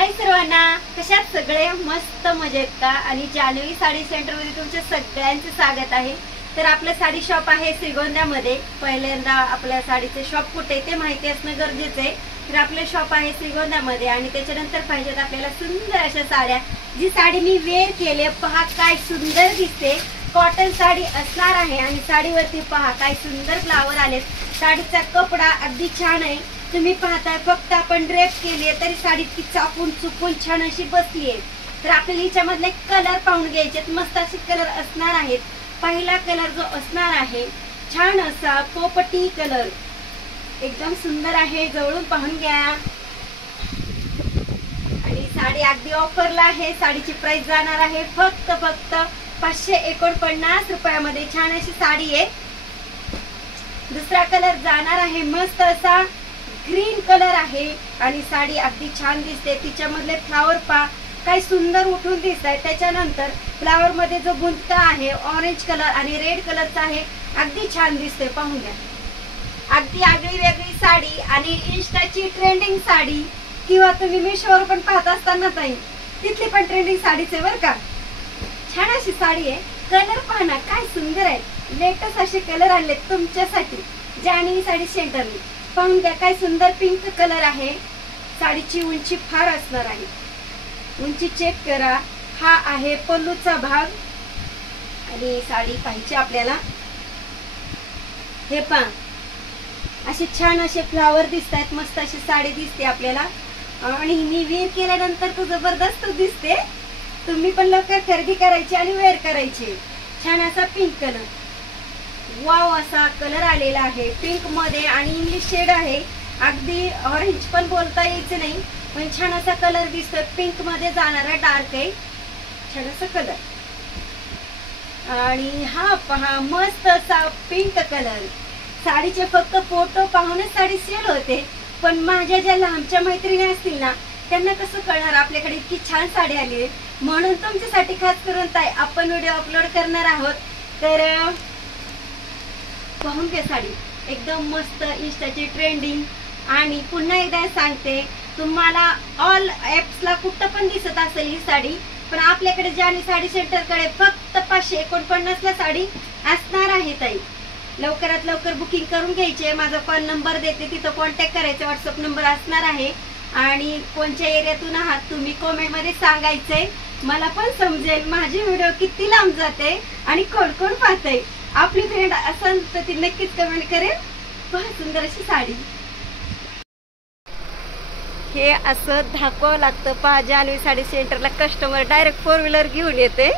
हाय सर्वांना, कशात सगळे मस्त मजेत का? आणि जान्हवी साडी सेंटर मध्ये तुमचे सगळ्यांचे स्वागत आहे। तर आपलं साडी शॉप आहे श्रीगोंद्यामध्ये। पहिल्यांदा आपल्या साडीचे शॉप कुठे ते माहिती असणं गरजेचं आहे। तर आपलं शॉप आहे श्रीगोंद्यामध्ये आणि त्याच्यानंतर पाहिजेत आपल्याला सुंदर अशा साड्या। जी साडी मी वेअर केली, पहा काय सुंदर दिसते। कॉटन साडी असणार आहे आणि साडीवरती पहा काय सुंदर फ्लावर आलेत। साडीचा कपडा अगदी छान आहे, तुम्ही पाहताय। फक्त आपण ड्रेप केली आहे तरी साडी ती चापून चुपून छान अशी बसली आहे। तर आपल्याला हिच्यामधले कलर पाहून घ्यायचे, मस्त असे कलर असणार आहेत। पहिला कलर जो असणार आहे छान असा पोपटी कलर, एकदम सुंदर आहे, जवळून पाहून घ्या। आणि साडी अगदी ऑफरला आहे। साडीची प्राइस जाणार आहे फक्त 549 रुपयामध्ये। छान अशी साडी आहे। दुसरा कलर जाणार आहे मस्त असा ग्रीन कलर आहे आणि साडी अगदी छान दिसते। तिच्यामधले फ्लावर पा काय सुंदर उठून दिसत आहे। त्याच्यानंतर फ्लावर मध्ये जो गुंतका आहे ऑरेंज कलर आणि रेड कलरचा आहे, अगदी छान दिसते, पाहून घ्या। अगदी आगळी वेगळी साडी आणि इंस्टाची ट्रेंडिंग साडी, किंवा तुम्ही मीशोवर पण पाहत असताना ताई तिथली पण ट्रेंडिंग साडीच आहे बरं का। छान अशी साडी आहे। कलर पहा ना काय सुंदर आहे, लेटेस्ट असे कलर आणले तुमच्यासाठी जान्हवी साडी सेंटरने। पाहून घ्या काय सुंदर पिंक कलर आहे। साडीची उंची फार असणार आहे, उंची चेक करा। हा आहे पल्लूचा भाग आणि साडी पाहिजे आपल्याला। हे पहा असे छान असे फ्लावर दिसत आहेत, मस्त अशी साडी दिसते आपल्याला। आणि मी वेअर केल्यानंतर तो जबरदस्त दिसते। तुम्ही पण लवकर खरेदी करायची आणि वेअर करायची। छान असा पिंक कलर, वाव असा कलर आलेला आहे पिंक मध्ये आणि इंग्लिश शेड आहे। अगदी ऑरेंज पण बोलता यायचं नाही, पण छान असा कलर दिसतोय। पिंक मध्ये जाणारा डार्क आहे, छान असा कलर। आणि हा पहा मस्त असा पिंक कलर। साडीचे फक्त फोटो पाहूनच साडी सेल होते, पण माझ्या ज्या लांबच्या मैत्रिणी असतील ना त्यांना कसं कळणार आपल्याकडे इतकी छान साडी आली आहे। म्हणून तुमच्यासाठी खास करून ताई आपण व्हिडिओ अपलोड करणार आहोत। तर पाहून घ्या साडी एकदम मस्त, इंस्टाची ट्रेंडिंग। आणि पुन्हा एकदा सांगते, तुम्हाला ऑल ऍप्सला कुठं पण दिसत असेल ही साडी, पण आपल्याकडे जान्हवी साडी सेंटरकडे फक्त 549 ला साडी असणार आहे ताई। लवकरात लवकर बुकिंग करून घ्यायची। माझा कॉल नंबर देते, तिथं कॉन्टॅक्ट करायचा, व्हॉट्सअप नंबर असणार आहे। आणि कोणत्या एरियातून आहात तुम्ही कमेंट मध्ये सांगायचंय, मला पण समजेल माझी व्हिडिओ किती लांब जाते आणि कोण कोण पाहतंय। आपली फ्रेंड असेल तर ती नक्कीच कमेंट करेल। बहुत सुंदर अशी साडी। हे असं दाखवावं लागतं। पहा जान्हवी साडी सेंटरला कस्टमर डायरेक्ट 4 व्हीलर घेऊन येते।